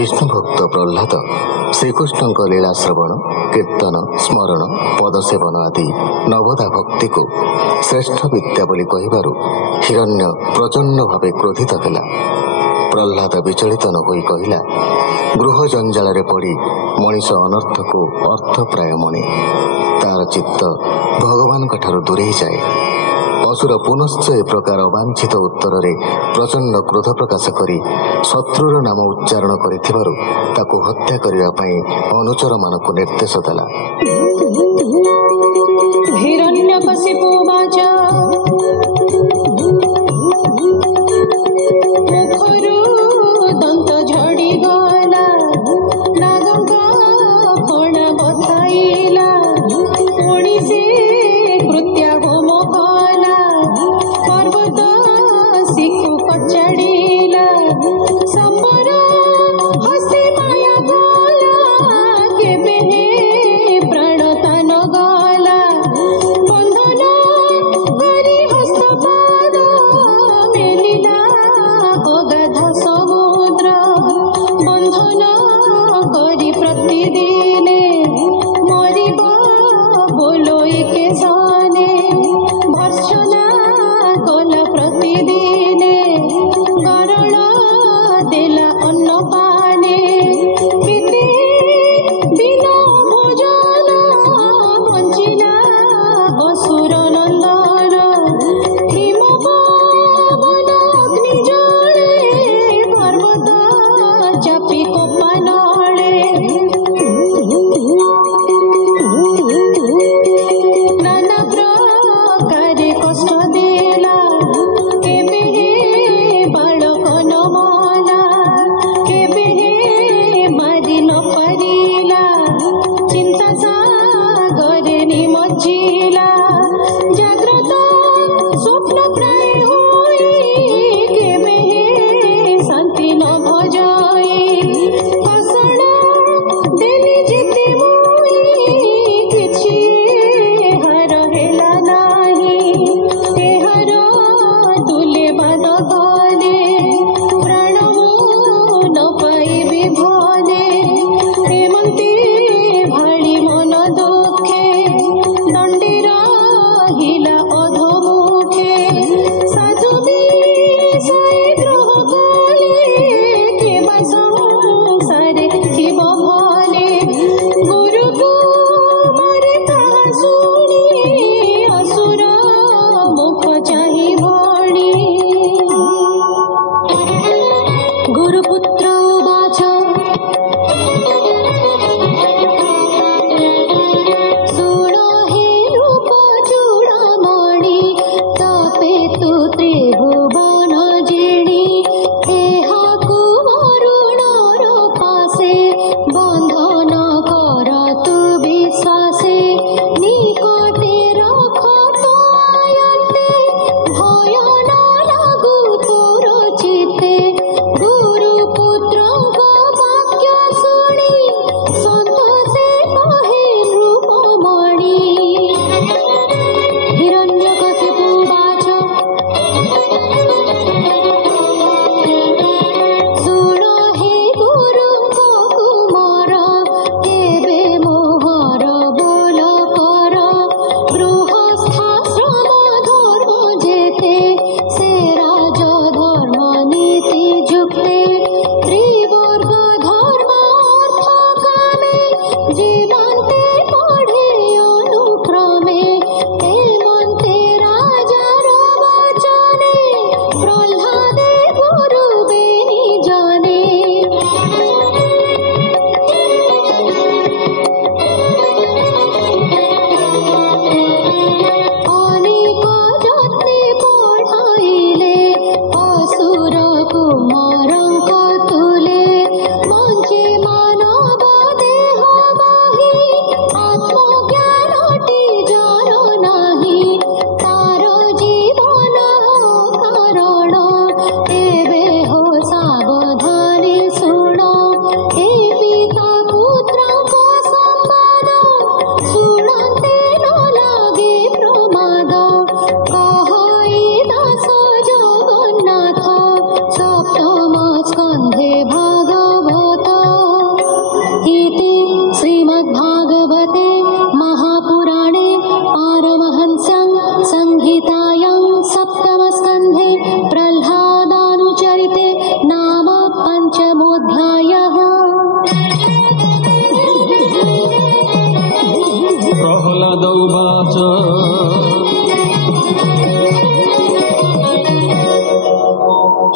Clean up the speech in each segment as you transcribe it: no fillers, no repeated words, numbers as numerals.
विष्णु भक्त प्रह्लाद श्रीकृष्ण लीला श्रवण कीर्तन स्मरण पदसेवन आदि नवदा भक्ति को श्रेष्ठ विद्या बोली कहिबारु हिरण्य प्रचंड भावे क्रोधित हेला। प्रह्लाद विचलित न होई कहिला, गृह जंजाल पड़ी मनीष अनर्थ को अर्थ प्राय मणे तार चित्त भगवान ठारू दूरे जाए। असुर पुनश्च ए प्रकार अवांछित उत्तर रे प्रचंड क्रोध प्रकाश करी शत्रुर नाम उच्चारण करिथिबारु ताकू हत्या करिया पई अनुचर मानकु निर्देश देला। हिरण्यकशिपु वाचा मुखरु दंत झड़ी गला नागंगा कोण बथाइला पुणी से कृत्या होम कला पर्वत सिखु कचड़ीला सपर हस्ती माया गला केबे प्राण तन गला बंधन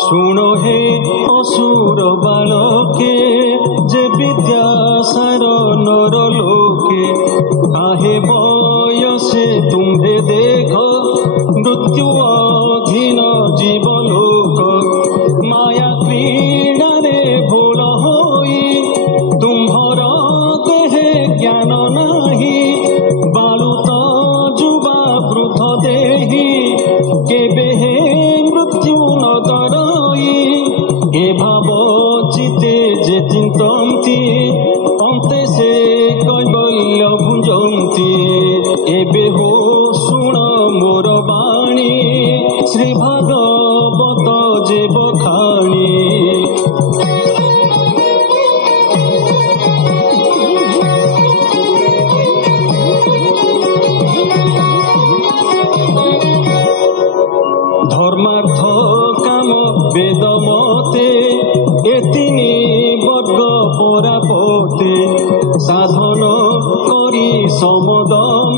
শুণ হে অসুর বালকে যে বিদ্যাসার নর লোকে আহে বয়সে তুম্ভে দেখ মৃত্যু অধীন জীবলোক মায়া ক্রীড়ারে ভোল হই তুম্ভর দেহে জ্ঞান নাহি বালুত যুবা বৃথ দেহি কেবে হে মৃত্যু নদরই এ ভাব চিতে যে চিন্তন্তি অন্তে সে কৈবল্য ভুঞ্জন্তি এবে হো শুণ মোর বাণী শ্রী ভাগবত যে বখাণী ধর্মার্থ কাম বেদ মতে এ তিনি বর্গ পরাপতে সাধন করি সমদম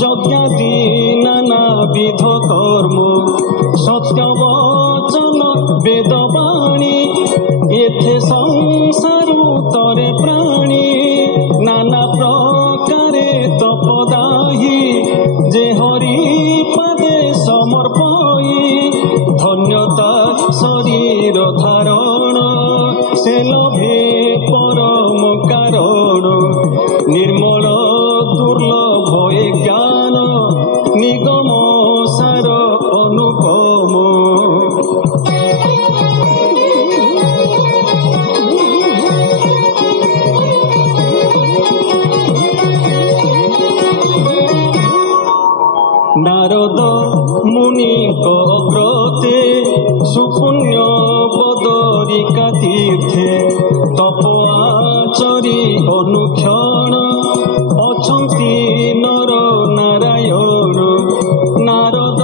যজ্ঞাদি নানাবিধ কর্ম সত্য বচন বেদ বাণী এথে সংসারু তরে প্রাণী নানা প্রকারে তপদাহি যে হরি পাদে সমর্পই ধন্যতা শরীর ধারণ সে লোভে পরম কারণ নির্মল দুর্লভ এ জ্ঞান নিগম সার অনুপম নারদ মুনিক অগ্রতে সুপুণ্য বদরিকা তীর্থে তপ আচরি অনুক্ষণ অছন্তি নর নারায়ণ নারদ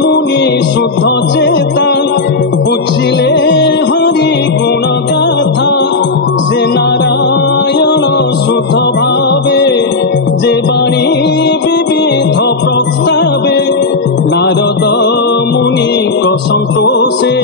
মুনি শুদ্ধ চেতা বুঝিলে হরি গুণ গাথা সে নারায়ণ শুদ্ধ ভাবে যে বাণী বিবিধ প্রস্তাবে নারদ মুনিক সন্তোষে